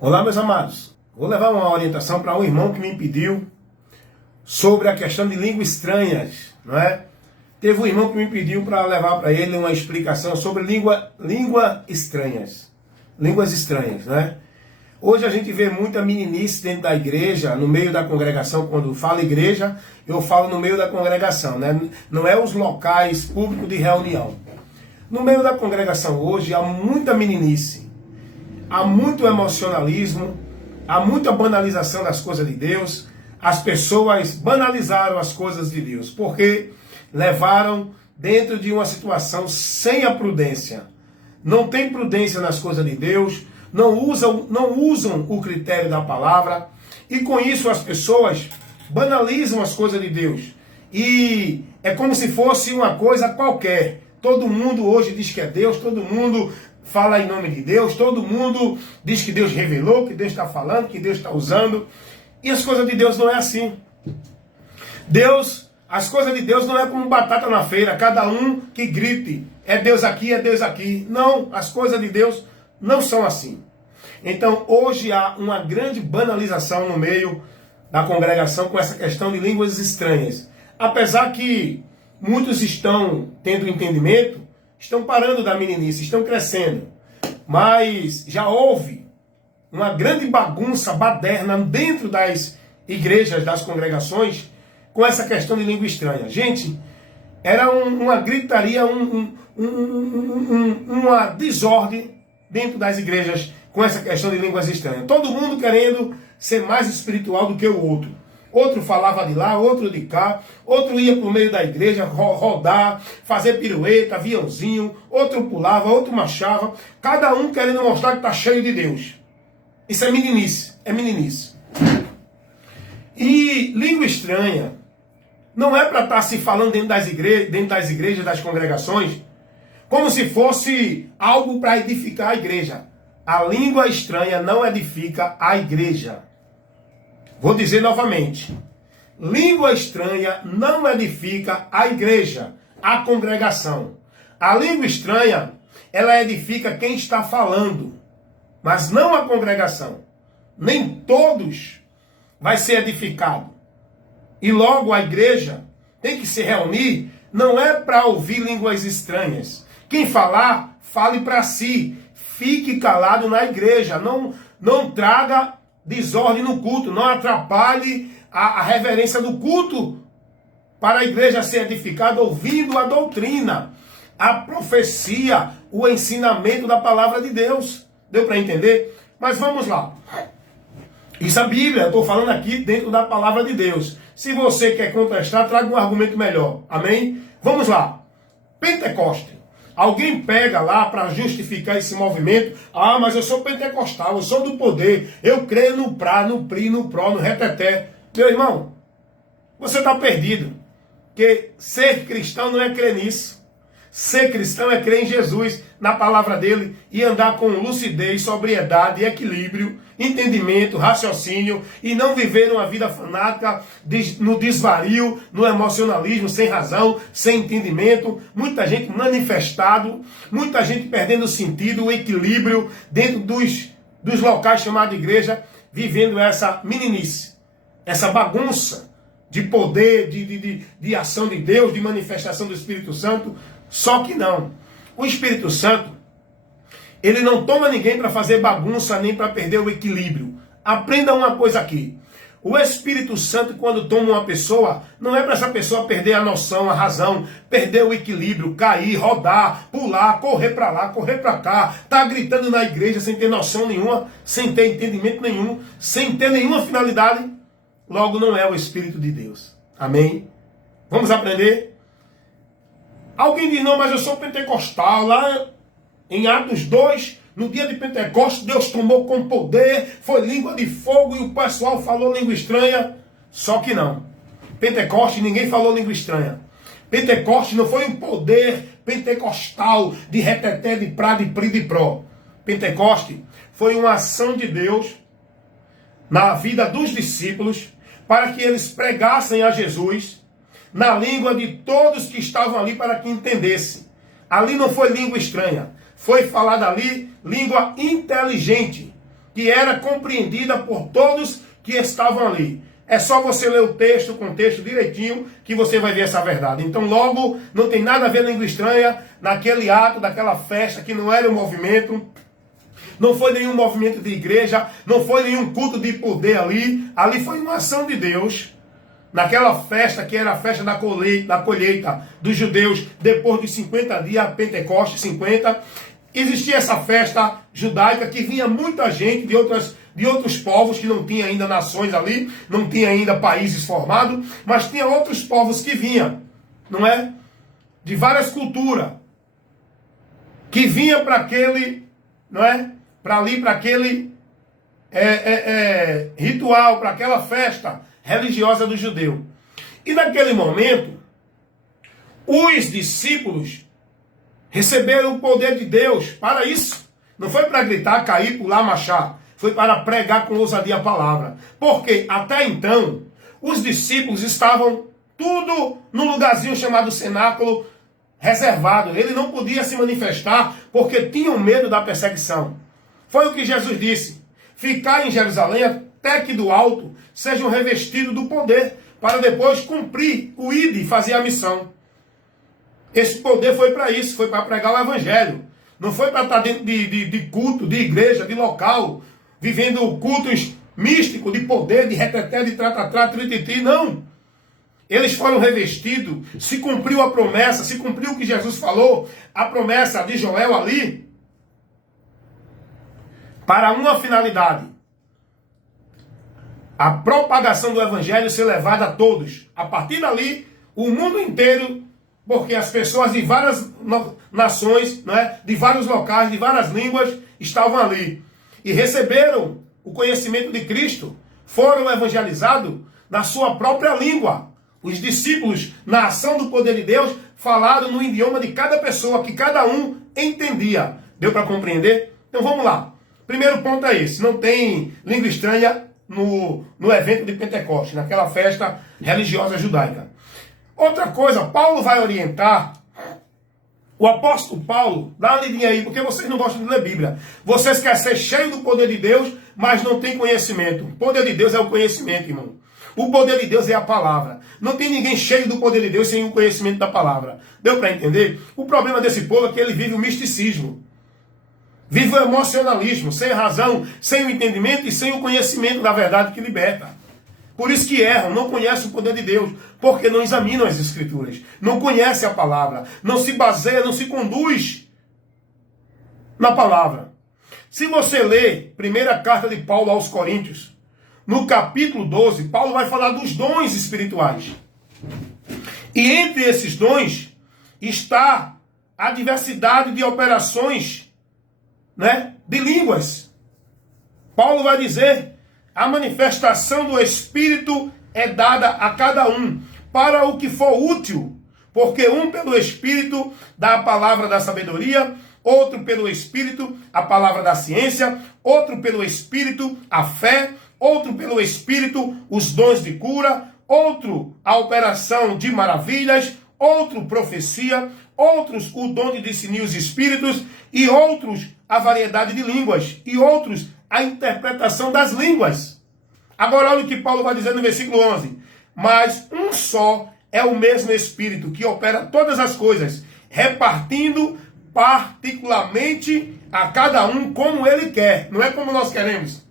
Olá, meus amados. Vou levar uma orientação para um irmão que me pediu sobre a questão de línguas estranhas, não é? Teve um irmão que me pediu para levar para ele uma explicação sobre línguas estranhas, não é? Hoje a gente vê muita meninice dentro da igreja, no meio da congregação. Quando falo igreja, eu falo no meio da congregação, né? Não é os locais públicos de reunião. No meio da congregação hoje há muita meninice. Há muito emocionalismo, há muita banalização das coisas de Deus. As pessoas banalizaram as coisas de Deus, porque levaram dentro de uma situação sem a prudência. Não tem prudência nas coisas de Deus, não usam o critério da palavra, e com isso as pessoas banalizam as coisas de Deus. E é como se fosse uma coisa qualquer. Todo mundo hoje diz que é Deus, todo mundo fala em nome de Deus, todo mundo diz que Deus revelou, que Deus está falando, que Deus está usando. E as coisas de Deus não é assim. As coisas de Deus não é como batata na feira, cada um que grite, é Deus aqui, é Deus aqui. Não, as coisas de Deus não são assim. Então hoje há uma grande banalização no meio da congregação com essa questão de línguas estranhas. Apesar que muitos estão tendo entendimento, estão parando da meninice, estão crescendo. Mas já houve uma grande bagunça baderna dentro das igrejas, das congregações, com essa questão de língua estranha. Gente, era uma gritaria, uma desordem dentro das igrejas com essa questão de línguas estranhas. Todo mundo querendo ser mais espiritual do que o outro. Outro falava de lá, outro de cá, outro ia para o meio da igreja rodar, fazer pirueta, aviãozinho, outro pulava, outro marchava, cada um querendo mostrar que está cheio de Deus. Isso é meninice, é meninice. E língua estranha não é para estar se falando dentro das igrejas, das congregações, como se fosse algo para edificar a igreja. A língua estranha não edifica a igreja. Vou dizer novamente. Língua estranha não edifica a igreja, a congregação. A língua estranha, ela edifica quem está falando, mas não a congregação. Nem todos vai ser edificado. E logo a igreja tem que se reunir, não é para ouvir línguas estranhas. Quem falar, fale para si. Fique calado na igreja. Não traga desordem no culto. Não atrapalhe a reverência do culto para a igreja ser edificada ouvindo a doutrina, a profecia, o ensinamento da palavra de Deus. Deu para entender? Mas vamos lá. Isso é a Bíblia. Eu estou falando aqui dentro da palavra de Deus. Se você quer contestar, traga um argumento melhor. Amém? Vamos lá. Pentecoste. Alguém pega lá para justificar esse movimento. Ah, mas eu sou pentecostal, eu sou do poder. Eu creio no PRA, no PRI, no PRO, no reteté. Meu irmão, você está perdido. Porque ser cristão não é crer nisso. Ser cristão é crer em Jesus, na palavra dele, e andar com lucidez, sobriedade, equilíbrio, entendimento, raciocínio, e não viver uma vida fanática no desvario, no emocionalismo, sem razão, sem entendimento. Muita gente manifestado, muita gente perdendo o sentido, o equilíbrio dentro dos locais chamados de igreja, vivendo essa meninice, essa bagunça de poder, de ação de Deus, de manifestação do Espírito Santo. Só que não. O Espírito Santo, ele não toma ninguém para fazer bagunça nem para perder o equilíbrio. Aprenda uma coisa aqui. O Espírito Santo, quando toma uma pessoa, não é para essa pessoa perder a noção, a razão, perder o equilíbrio, cair, rodar, pular, correr para lá, correr para cá, tá gritando na igreja sem ter noção nenhuma, sem ter entendimento nenhum, sem ter nenhuma finalidade. Logo, não é o Espírito de Deus. Amém? Vamos aprender? Alguém diz, não, mas eu sou pentecostal. Lá em Atos 2, no dia de Pentecostes, Deus tomou com poder, foi língua de fogo e o pessoal falou língua estranha. Só que não. Pentecoste, ninguém falou língua estranha. Pentecoste não foi um poder pentecostal de reteté, de prá, de pri, de pró. Pentecoste foi uma ação de Deus na vida dos discípulos para que eles pregassem a Jesus na língua de todos que estavam ali para que entendessem. Ali não foi língua estranha. Foi falada ali língua inteligente. que era compreendida por todos que estavam ali. É só você ler o texto, o contexto direitinho, que você vai ver essa verdade. Então, logo, não tem nada a ver língua estranha naquele ato, daquela festa, que não era um movimento, não foi nenhum movimento de igreja, não foi nenhum culto de poder ali. Ali foi uma ação de Deus. Naquela festa, que era a festa da colheita dos judeus, depois de 50 dias, Pentecostes 50, existia essa festa judaica que vinha muita gente de outros povos, que não tinha ainda nações ali, não tinha ainda países formados, mas tinha outros povos que vinham, não é? De várias culturas, que vinha para aquele, não é? Para ali, para aquele ritual, para aquela festa religiosa do judeu. E naquele momento, os discípulos receberam o poder de Deus para isso. Não foi para gritar, cair, pular, marchar. Foi para pregar com ousadia a palavra. Porque até então, os discípulos estavam tudo num lugarzinho chamado cenáculo reservado. Ele não podia se manifestar porque tinham medo da perseguição. Foi o que Jesus disse. Ficar em Jerusalém até que do alto sejam revestidos do poder, para depois cumprir o ide e fazer a missão. Esse poder foi para isso, foi para pregar o evangelho. Não foi para estar dentro de culto, de igreja, de local, vivendo cultos místicos, de poder, de reteté, de tratatá, trititi, não. Eles foram revestidos, se cumpriu a promessa, se cumpriu o que Jesus falou, a promessa de Joel ali, para uma finalidade: a propagação do evangelho ser levada a todos. A partir dali, o mundo inteiro, porque as pessoas de várias nações, né, de vários locais, de várias línguas, estavam ali. E receberam o conhecimento de Cristo. Foram evangelizados na sua própria língua. Os discípulos, na ação do poder de Deus, falaram no idioma de cada pessoa, que cada um entendia. Deu para compreender? Então vamos lá. Primeiro ponto é esse. Não tem língua estranha no evento de Pentecostes, naquela festa religiosa judaica. Outra coisa, Paulo vai orientar, o apóstolo Paulo, dá uma lidinha aí, porque vocês não gostam de ler Bíblia. Vocês querem ser cheios do poder de Deus, mas não tem conhecimento. O poder de Deus é o conhecimento, irmão. O poder de Deus é a palavra. Não tem ninguém cheio do poder de Deus sem o conhecimento da palavra. Deu para entender? O problema desse povo é que ele vive o misticismo. Vive o emocionalismo, sem razão, sem o entendimento e sem o conhecimento da verdade que liberta. Por isso que erram, não conhecem o poder de Deus, porque não examinam as Escrituras, não conhecem a palavra, não se baseia, não se conduz na palavra. Se você ler primeira carta de Paulo aos Coríntios, no capítulo 12, Paulo vai falar dos dons espirituais. E entre esses dons está a diversidade de operações, né, de línguas. Paulo vai dizer: a manifestação do Espírito é dada a cada um, para o que for útil, porque um pelo Espírito dá a palavra da sabedoria, outro pelo Espírito a palavra da ciência, outro pelo Espírito a fé, outro pelo Espírito os dons de cura, outro a operação de maravilhas, outro profecia, outros o dom de discernir os espíritos, e outros a variedade de línguas, e outros a interpretação das línguas. Agora olha o que Paulo vai dizer no versículo 11. Mas um só é o mesmo Espírito que opera todas as coisas, repartindo particularmente a cada um como ele quer. Não é como nós queremos.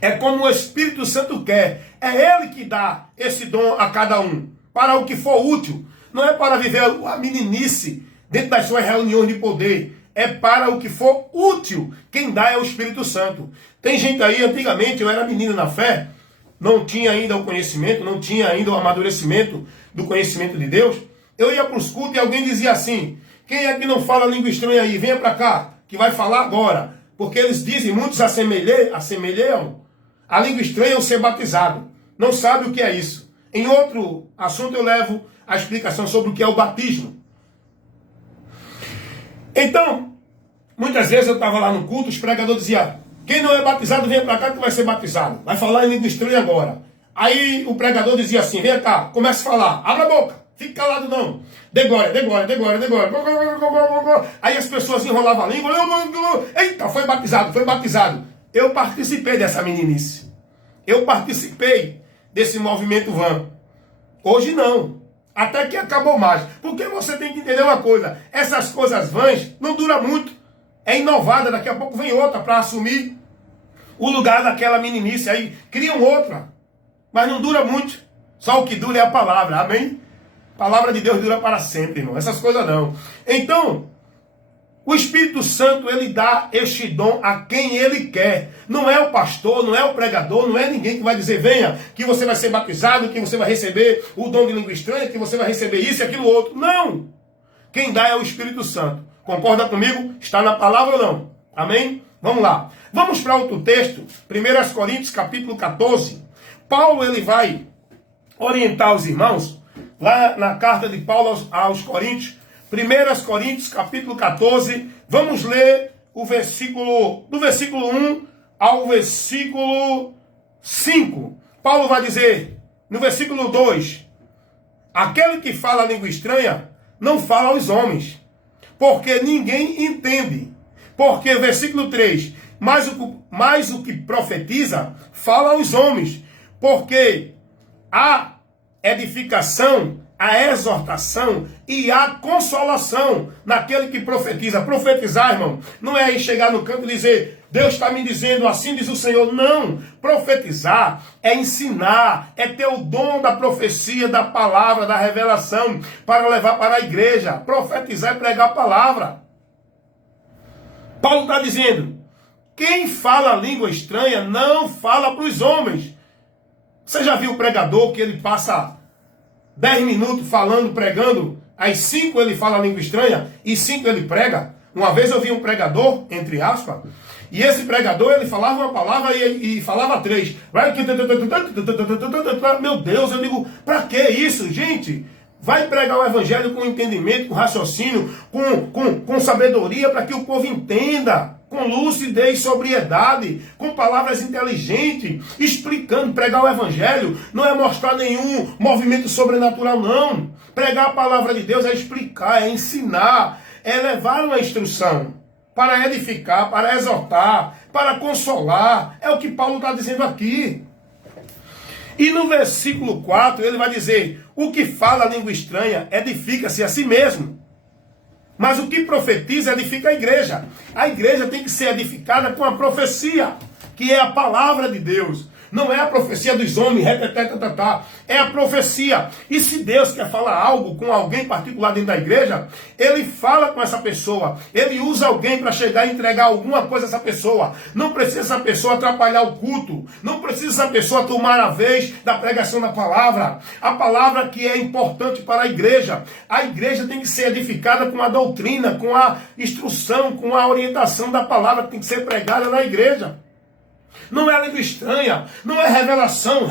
É como o Espírito Santo quer. É ele que dá esse dom a cada um, para o que for útil. Não é para viver a meninice dentro das suas reuniões de poder. É para o que for útil. Quem dá é o Espírito Santo. Tem gente aí, antigamente eu era menino na fé, não tinha ainda o conhecimento, não tinha ainda o amadurecimento do conhecimento de Deus. Eu ia para os cultos e alguém dizia assim: quem é que não fala língua estranha aí? Venha para cá, que vai falar agora. Porque eles dizem, muitos assemelham a língua estranha ao ser batizado. Não sabe o que é isso. Em outro assunto eu levo a explicação sobre o que é o batismo. Então, muitas vezes eu estava lá no culto, os pregadores diziam: quem não é batizado, venha para cá que vai ser batizado. Vai falar em língua estranha agora. Aí o pregador dizia assim: vem cá, comece a falar, abre a boca, fique calado não. De glória. Aí as pessoas enrolavam a língua. Eita, foi batizado. eu participei dessa meninice. Eu participei desse movimento van. Hoje não. Até que acabou mais. Porque você tem que entender uma coisa. Essas coisas vãs não duram muito. É inovada. Daqui a pouco vem outra para assumir o lugar daquela meninice. Aí criam outra. Mas não dura muito. Só o que dura é a palavra. Amém? A palavra de Deus dura para sempre, irmão. Essas coisas não. Então, o Espírito Santo, ele dá este dom a quem ele quer. Não é o pastor, não é o pregador, não é ninguém que vai dizer, venha, que você vai ser batizado, que você vai receber o dom de língua estranha, que você vai receber isso e aquilo outro. Não! Quem dá é o Espírito Santo. Concorda comigo? Está na palavra ou não? Amém? Vamos lá. Vamos para outro texto. 1 Coríntios, capítulo 14. Paulo, ele vai orientar os irmãos, lá na carta de Paulo aos Coríntios, 1 Coríntios, capítulo 14, vamos ler o versículo, do versículo 1 ao versículo 5. Paulo vai dizer, no versículo 2, aquele que fala a língua estranha, não fala aos homens, porque ninguém entende. Porque, versículo 3, mas o que profetiza, fala aos homens, porque a edificação, a exortação e a consolação naquele que profetiza. Profetizar, irmão, não é chegar no canto e dizer, Deus está me dizendo, assim diz o Senhor. Não. Profetizar é ensinar, é ter o dom da profecia, da palavra, da revelação, para levar para a igreja. Profetizar é pregar a palavra. Paulo está dizendo, quem fala língua estranha não fala para os homens. Você já viu o pregador que ele passa 10 minutos falando, pregando, às 5 ele fala a língua estranha e 5 ele prega? Uma vez eu vi um pregador, entre aspas, e esse pregador ele falava uma palavra e falava 3. Meu Deus, eu digo, para que isso, gente? Vai pregar o evangelho com entendimento, com raciocínio, com sabedoria, para que o povo entenda. Com lucidez, sobriedade, com palavras inteligentes, explicando. Pregar o evangelho não é mostrar nenhum movimento sobrenatural, não. Pregar a palavra de Deus é explicar, é ensinar, é levar uma instrução para edificar, para exortar, para consolar. É o que Paulo está dizendo aqui. E no versículo 4 ele vai dizer, o que fala a língua estranha edifica-se a si mesmo. Mas o que profetiza edifica a igreja. A igreja tem que ser edificada com a profecia, que é a palavra de Deus. Não é a profecia dos homens, é a profecia. E se Deus quer falar algo com alguém particular dentro da igreja, ele fala com essa pessoa. Ele usa alguém para chegar e entregar alguma coisa a essa pessoa. Não precisa essa pessoa atrapalhar o culto. Não precisa essa pessoa tomar a vez da pregação da palavra. A palavra que é importante para a igreja. A igreja tem que ser edificada com a doutrina, com a instrução, com a orientação da palavra que tem que ser pregada na igreja. Não é língua estranha, não é revelação,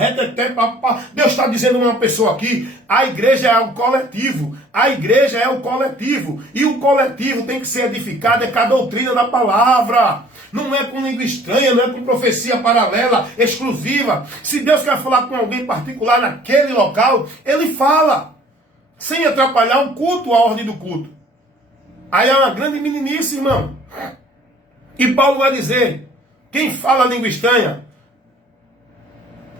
Deus está dizendo a uma pessoa aqui, a igreja é o coletivo, a igreja é o coletivo, e o coletivo tem que ser edificado com a doutrina da palavra, não é com língua estranha, não é com profecia paralela, exclusiva. Se Deus quer falar com alguém particular naquele local, ele fala, sem atrapalhar o culto, a ordem do culto. Aí é uma grande meninice, irmão. E Paulo vai dizer, quem fala a língua estranha,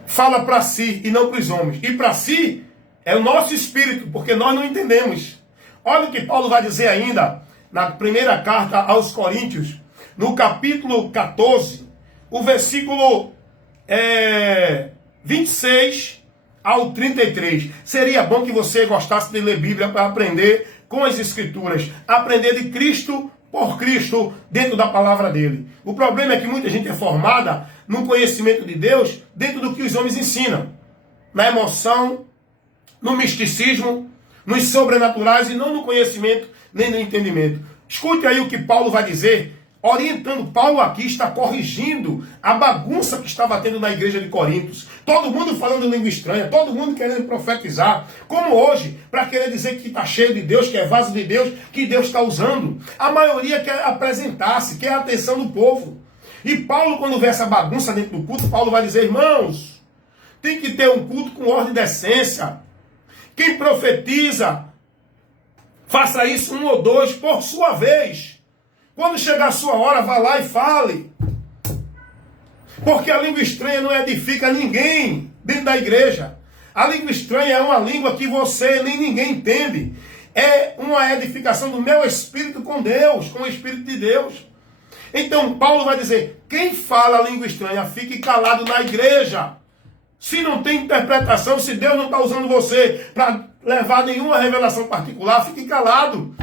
fala para si e não para os homens. E para si é o nosso espírito, porque nós não entendemos. Olha o que Paulo vai dizer ainda, na primeira carta aos Coríntios, no capítulo 14, o versículo 26 ao 33. Seria bom que você gostasse de ler Bíblia para aprender com as Escrituras. Aprender de Cristo por Cristo dentro da palavra dele. O problema é que muita gente é formada no conhecimento de Deus dentro do que os homens ensinam. Na emoção, no misticismo, nos sobrenaturais e não no conhecimento nem no entendimento. Escute aí o que Paulo vai dizer, orientando. Paulo aqui está corrigindo a bagunça que estava tendo na igreja de Coríntios. Todo mundo falando língua estranha, todo mundo querendo profetizar, como hoje, para querer dizer que está cheio de Deus, que é vaso de Deus, que Deus está usando. A maioria quer apresentar-se, quer a atenção do povo. E Paulo, quando vê essa bagunça dentro do culto, Paulo vai dizer, irmãos, tem que ter um culto com ordem e decência. Quem profetiza, faça isso 1 ou 2 por sua vez. Quando chegar a sua hora, vá lá e fale. Porque a língua estranha não edifica ninguém dentro da igreja. A língua estranha é uma língua que você nem ninguém entende. É uma edificação do meu espírito com Deus, com o Espírito de Deus. Então Paulo vai dizer, quem fala a língua estranha, fique calado na igreja. Se não tem interpretação, se Deus não está usando você para levar nenhuma revelação particular, fique calado.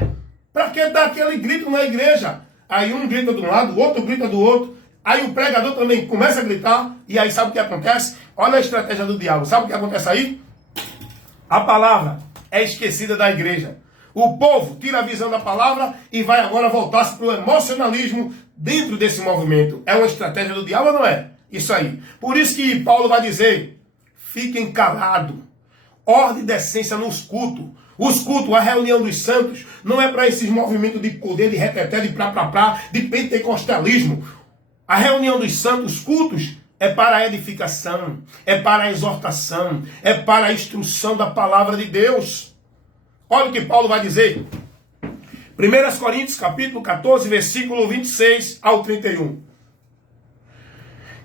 Para que dar aquele grito na igreja? Aí um grita de um lado, o outro grita do outro. Aí o pregador também começa a gritar. E aí sabe o que acontece? Olha a estratégia do diabo. Sabe o que acontece aí? A palavra é esquecida da igreja. O povo tira a visão da palavra e vai agora voltar-se para o emocionalismo dentro desse movimento. É uma estratégia do diabo ou não é? Isso aí. Por isso que Paulo vai dizer, fiquem calados. Ordem e decência nos cultos. Os cultos, a reunião dos santos, não é para esses movimentos de poder, de reteté, de plá, de pentecostalismo. A reunião dos santos, cultos, é para a edificação, é para a exortação, é para a instrução da palavra de Deus. Olha o que Paulo vai dizer. 1 Coríntios, capítulo 14, versículo 26 ao 31.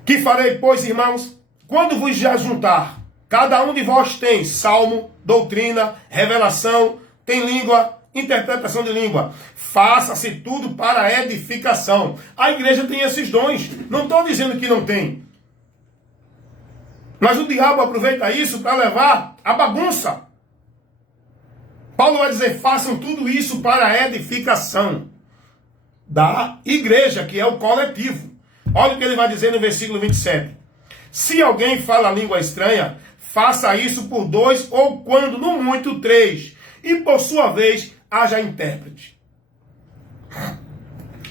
Que farei, pois, irmãos, quando vos já juntar, cada um de vós tem salmo, doutrina, revelação, tem língua, interpretação de língua. Faça-se tudo para a edificação. A igreja tem esses dons. Não estou dizendo que não tem. Mas o diabo aproveita isso para levar a bagunça. Paulo vai dizer, façam tudo isso para a edificação da igreja, que é o coletivo. Olha o que ele vai dizer no versículo 27. Se alguém fala língua estranha, faça isso por 2 ou quando, no muito, 3. E por sua vez, haja intérprete.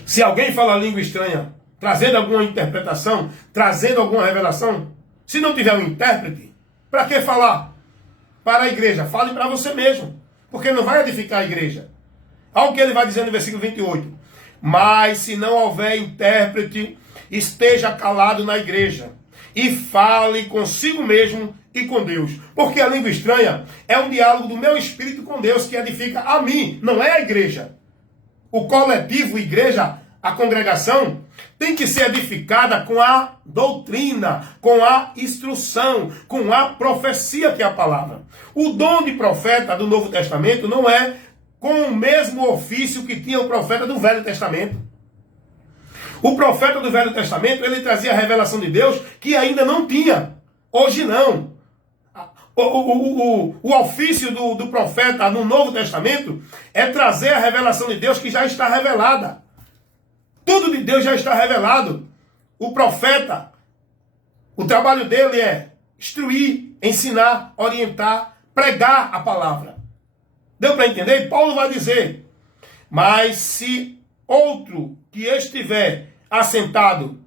Se alguém fala língua estranha, trazendo alguma interpretação, trazendo alguma revelação, se não tiver um intérprete, para que falar? Para a igreja. Fale para você mesmo. Porque não vai edificar a igreja. Olha o que ele vai dizer no versículo 28. Mas se não houver intérprete, esteja calado na igreja e fale consigo mesmo e com Deus. Porque a língua estranha é um diálogo do meu espírito com Deus que edifica a mim, não é a igreja. O coletivo, igreja, a congregação, tem que ser edificada com a doutrina, com a instrução, com a profecia que é a palavra. O dom de profeta do Novo Testamento não é com o mesmo ofício que tinha o profeta do Velho Testamento. O profeta do Velho Testamento, ele trazia a revelação de Deus que ainda não tinha. Hoje não. O ofício do profeta no Novo Testamento é trazer a revelação de Deus que já está revelada. Tudo de Deus já está revelado. O profeta, o trabalho dele é instruir, ensinar, orientar, pregar a palavra. Deu para entender? Paulo vai dizer, mas se outro que estiver assentado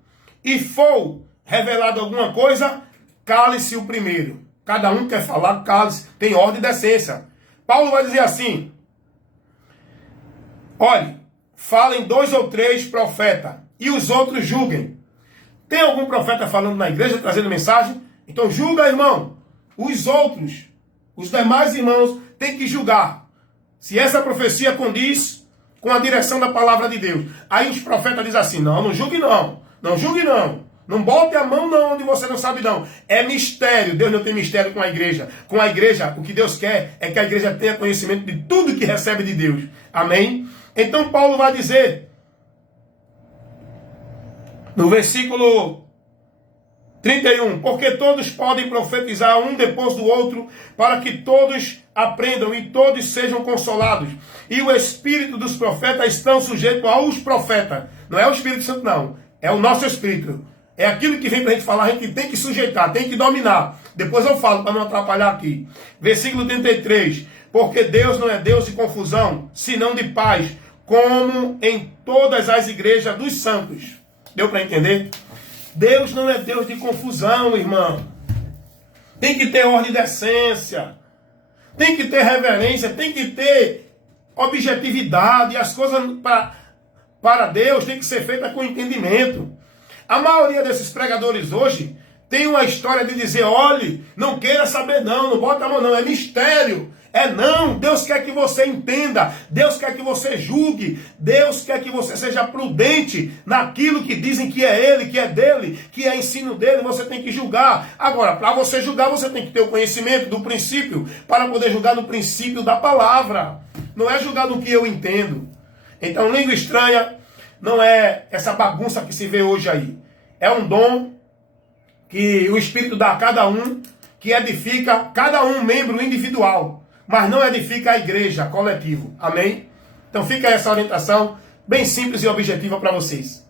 e for revelado alguma coisa, cale-se o primeiro. Cada um quer falar, cale-se, tem ordem e decência. Paulo vai dizer assim, olhe, falem 2 ou 3 profetas e os outros julguem. Tem algum profeta falando na igreja, trazendo mensagem? Então julga, irmão. Os outros, os demais irmãos, têm que julgar. Se essa profecia condiz com a direção da palavra de Deus. Aí os profetas dizem assim, não julgue não. Não julgue não. Não bote a mão não onde você não sabe não. É mistério. Deus não tem mistério com a igreja. Com a igreja, o que Deus quer é que a igreja tenha conhecimento de tudo que recebe de Deus. Amém? Então Paulo vai dizer, no versículo 31, porque todos podem profetizar um depois do outro, para que todos aprendam e todos sejam consolados. E o espírito dos profetas estão sujeitos aos profetas. Não é o Espírito Santo não, é o nosso espírito. É aquilo que vem para a gente falar, a gente tem que sujeitar, tem que dominar. Depois eu falo para não atrapalhar aqui. Versículo 33, porque Deus não é Deus de confusão, senão de paz, como em todas as igrejas dos santos. Deu para entender? Deus não é Deus de confusão, irmão. Tem que ter ordem e decência. Tem que ter reverência. Tem que ter objetividade. As coisas para Deus tem que ser feitas com entendimento. A maioria desses pregadores hoje tem uma história de dizer, olhe, não queira saber não bota a mão não, é mistério. Não, Deus quer que você entenda, Deus quer que você julgue, Deus quer que você seja prudente naquilo que dizem que é Ele, que é dele, que é ensino dele, você tem que julgar. Agora, para você julgar, você tem que ter o conhecimento do princípio, para poder julgar no princípio da palavra. Não é julgar no que eu entendo. Então, língua estranha não é essa bagunça que se vê hoje aí. É um dom que o Espírito dá a cada um, que edifica cada um membro individual, mas não edifica a igreja, coletivo. Amém? Então fica essa orientação bem simples e objetiva para vocês.